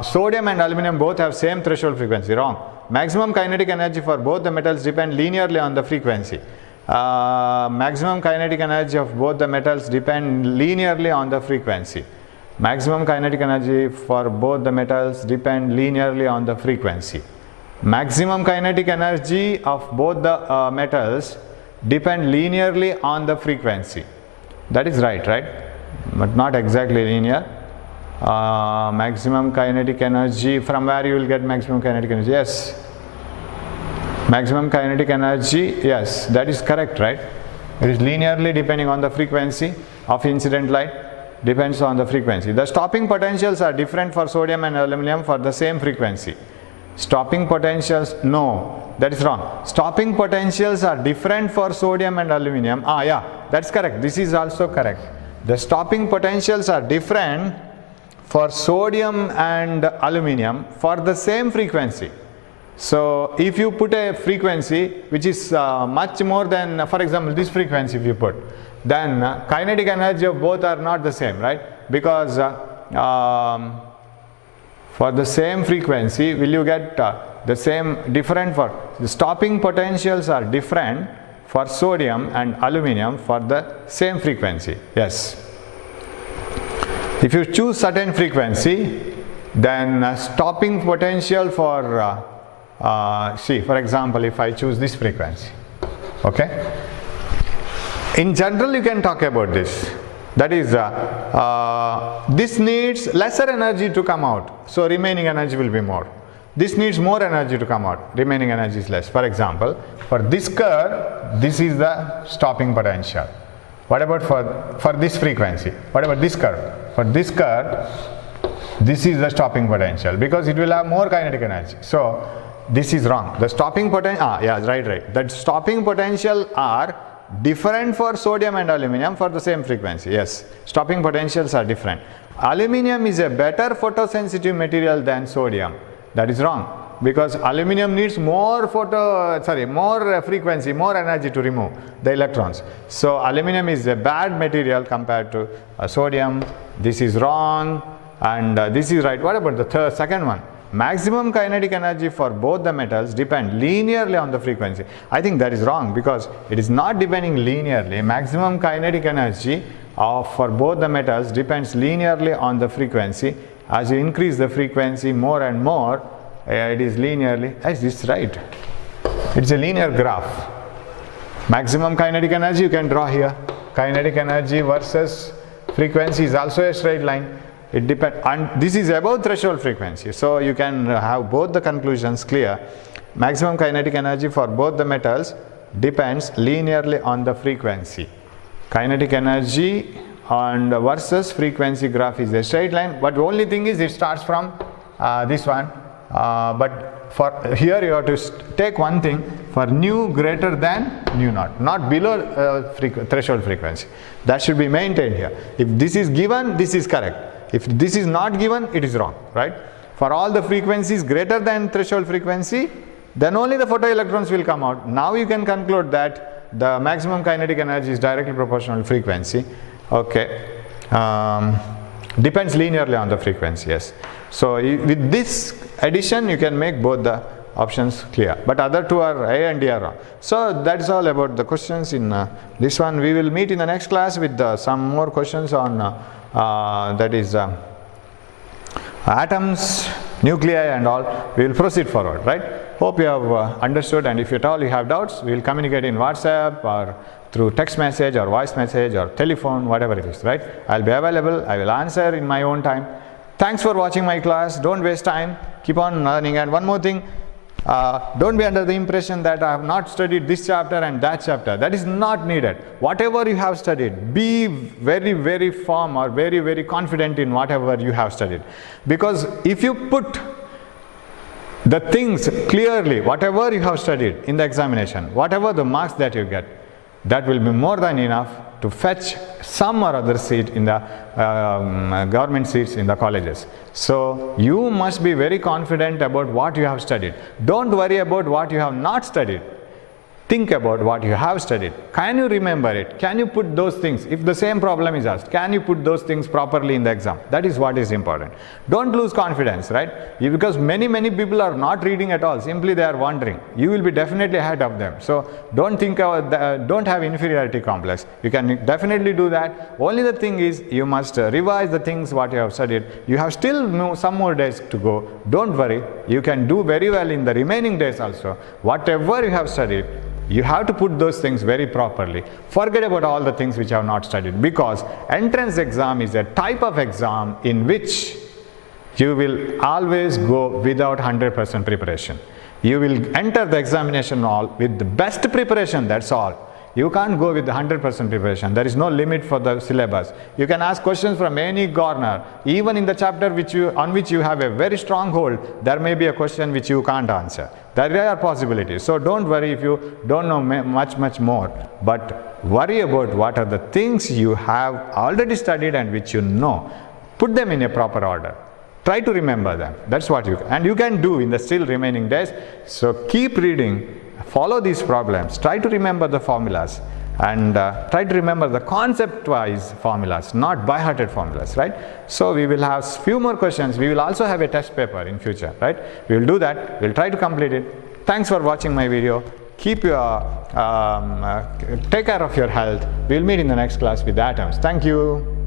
sodium and aluminum both have same threshold frequency. Wrong. Maximum kinetic energy for both the metals depend linearly on the frequency. Maximum kinetic energy of both the metals depend linearly on the frequency. Maximum kinetic energy for both the metals depend linearly on the frequency. Maximum kinetic energy of both the metals depend linearly on the frequency. That is right? But not exactly linear. Maximum kinetic energy, from where you will get maximum kinetic energy? Yes. Maximum kinetic energy, yes, that is correct, right? It is linearly depending on the frequency of incident light, depends on the frequency. The stopping potentials are different for sodium and aluminum for the same frequency. Stopping potentials, no, that is wrong. Stopping potentials are different for sodium and aluminum. Yeah, that's correct. This is also correct. The stopping potentials are different for sodium and aluminum for the same frequency. So if you put a frequency which is much more than, for example, this frequency if you put, then kinetic energy of both are not the same, right? Because for the same frequency, will you get the same different for, the stopping potentials are different for sodium and aluminum for the same frequency. Yes. If you choose certain frequency, then stopping potential for for example, if I choose this frequency, okay, in general you can talk about this, that is this needs lesser energy to come out, so remaining energy will be more. This needs more energy to come out, remaining energy is less. For example, for this curve, this is the stopping potential. What about for this frequency? What about this curve? For this curve, this is the stopping potential because it will have more kinetic energy. So this is wrong. The stopping potential, right. That stopping potential are different for sodium and aluminum for the same frequency. Yes, stopping potentials are different. Aluminum is a better photosensitive material than sodium. That is wrong because aluminum needs more frequency, more energy to remove the electrons. So aluminum is a bad material compared to sodium. This is wrong and this is right. What about the second one? maximum kinetic energy for both the metals depend linearly on the frequency. I think that is wrong, because it is not depending linearly. Maximum kinetic energy for both the metals depends linearly on the frequency. As you increase the frequency more and more, it is linearly. Is this right? It's a linear graph. Maximum kinetic energy you can draw here. Kinetic energy versus frequency is also a straight line. It depends, and this is above threshold frequency, so you can have both the conclusions clear. Maximum kinetic energy for both the metals depends linearly on the frequency. Kinetic energy and versus frequency graph is a straight line, but the only thing is it starts from this one, but for here you have to take one thing: for nu greater than nu naught, not below threshold frequency. That should be maintained here. If this is given, this is correct. If this is not given, it is wrong, right? For all the frequencies greater than threshold frequency, then only the photoelectrons will come out. Now you can conclude that the maximum kinetic energy is directly proportional to frequency. Okay, depends linearly on the frequency, yes. So with this addition, you can make both the options clear, but other two are A and D are wrong. So that's all about the questions in this one. We will meet in the next class with some more questions on that is atoms, nuclei and all. We will proceed forward, right? Hope you have understood, and if at all you have doubts, we will communicate in WhatsApp or through text message or voice message or telephone, whatever it is, right? I will be available. I will answer in my own time. Thanks for watching my class. Don't waste time. Keep on learning. And one more thing, don't be under the impression that I have not studied this chapter and that chapter. That is not needed. Whatever you have studied, be very, very firm or very, very confident in whatever you have studied. Because if you put the things clearly, whatever you have studied in the examination, whatever the marks that you get, that will be more than enough to fetch some or other seat in the government seats in the colleges. So you must be very confident about what you have studied. Don't worry about what you have not studied. Think about what you have studied. Can you remember it? Can you put those things? If the same problem is asked, can you put those things properly in the exam? That is what is important. Don't lose confidence, right? Because many people are not reading at all. Simply they are wondering. You will be definitely ahead of them. So don't think don't have inferiority complex. You can definitely do that. Only the thing is, you must revise the things what you have studied. You have still some more days to go. Don't worry. You can do very well in the remaining days also. Whatever you have studied, you have to put those things very properly. Forget about all the things which you have not studied, because entrance exam is a type of exam in which you will always go without 100% preparation. You will enter the examination hall with the best preparation, that's all. You can't go with 100% preparation. There is no limit for the syllabus. You can ask questions from any corner. Even in the chapter on which you have a very strong hold, there may be a question which you can't answer. There are possibilities. So don't worry if you don't know much more. But worry about what are the things you have already studied and which you know. Put them in a proper order. Try to remember them. That's what you can do in the still remaining days. So keep reading. Follow these problems, try to remember the formulas, and try to remember the concept-wise formulas, not by-hearted formulas, right? So we will have few more questions. We will also have a test paper in future, right? We will do that. We will try to complete it. Thanks for watching my video. Keep your, take care of your health. We will meet in the next class with atoms. Thank you.